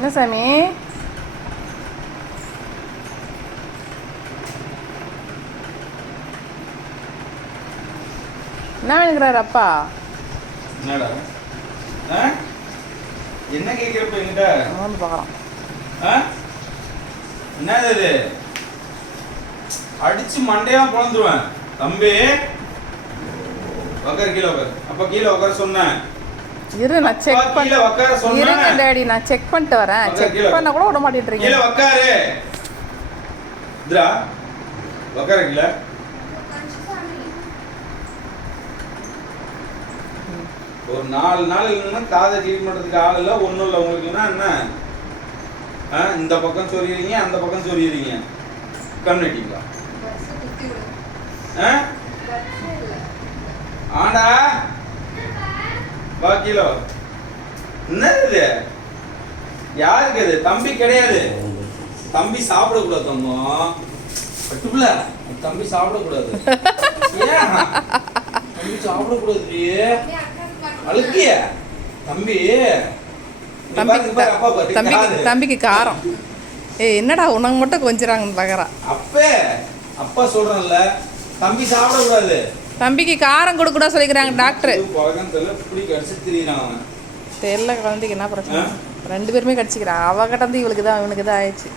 என்ன சாமி? என்ன வேணுங்கிறாரு அப்பா? என்னடா என்ன கேட்கிறப்ப என்கிட்ட வந்து பார்க்குறான். என்னது இது? அடிச்சு மண்டையா பொழந்துருவேன் தம்பி. உக்கார் கீழே உக்கார். அப்ப கீழே உக்கார சொன்னேன். இரு நான் செக் பண்ண உக்கார சொன்னேன். இருங்க டாடி நான் செக் பண்ணிட்டு வரேன். செக் பண்ண கூட விட மாட்டேன்றீங்க. கீழே உக்காரு. இத்ரா உக்கார கீழே. ஒரு 4 நாள் இல்லைன்னா காதை ட்ரீட் பண்றதுக்கு ஆள் இல்லை, ஒன்றும் இல்லை. உங்களுக்குன்னா என்ன இந்த பக்கம் சொரியறீங்க, அந்த பக்கம் சொரியறீங்க. கண் வெட்டிங்களா? ஆண்டா வா கீழே. என்ன இது? யாருக்கு இது? தம்பி கிடையாது. தம்பி சாப்பிடக்கூடாது. தம்பி தம்பி சாப்பிடக்கூடாது. ஏன் தம்பி சாப்பிடக்கூடாது? அழுக்கிய தம்பி. தம்பிக்கு காரம். என்னடா உனக்கு மட்டும் கொஞ்சறாங்கன்னு பாக்குறா. அப்பா சொல்றேன்ல, தம்பி சாப்பிடக்கூடாது. தம்பிக்கு காரம் கொடுக்கூட சொல்லிக்கிறாங்க டாக்டர். தெரியல குழந்தைக்கு என்ன பிரச்சனை. 2 பேருமே கடிச்சிக்கிறான். அவ கிட்ட இவளுக்கு தான் இவனுக்கு தான் ஆயிடுச்சு.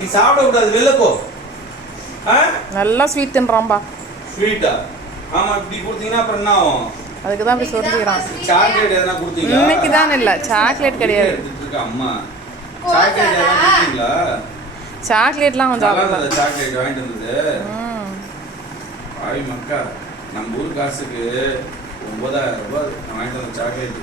நீ சாப்பிடக்கூடாது, வெளில போ. நல்லா ஸ்வீட் தின்றான்பா. ஸ்வீட்டா? ஆமா, இப்படி கொடுத்தீங்கன்னா அப்புறம் என்ன ஆகும்? அதுக்கு தான் போய் சொல்லிக்கிறான். சாக்லேட் எதனா கொடுத்தீங்களா? இன்னைக்கு தான் இல்ல, சாக்லேட் கிடையாது. அம்மா சாக்லேட் எதனா கொடுத்தீங்களா? சாக்லேட்லாம் கொஞ்சம் சாப்பிடல. சாக்லேட் வாங்கிட்டு வந்தது. ஆய் மக்கா, நம்ம ஊர் காசுக்கு 9000 ரூபாய் வாங்கிட்டு வந்த சாக்லேட்.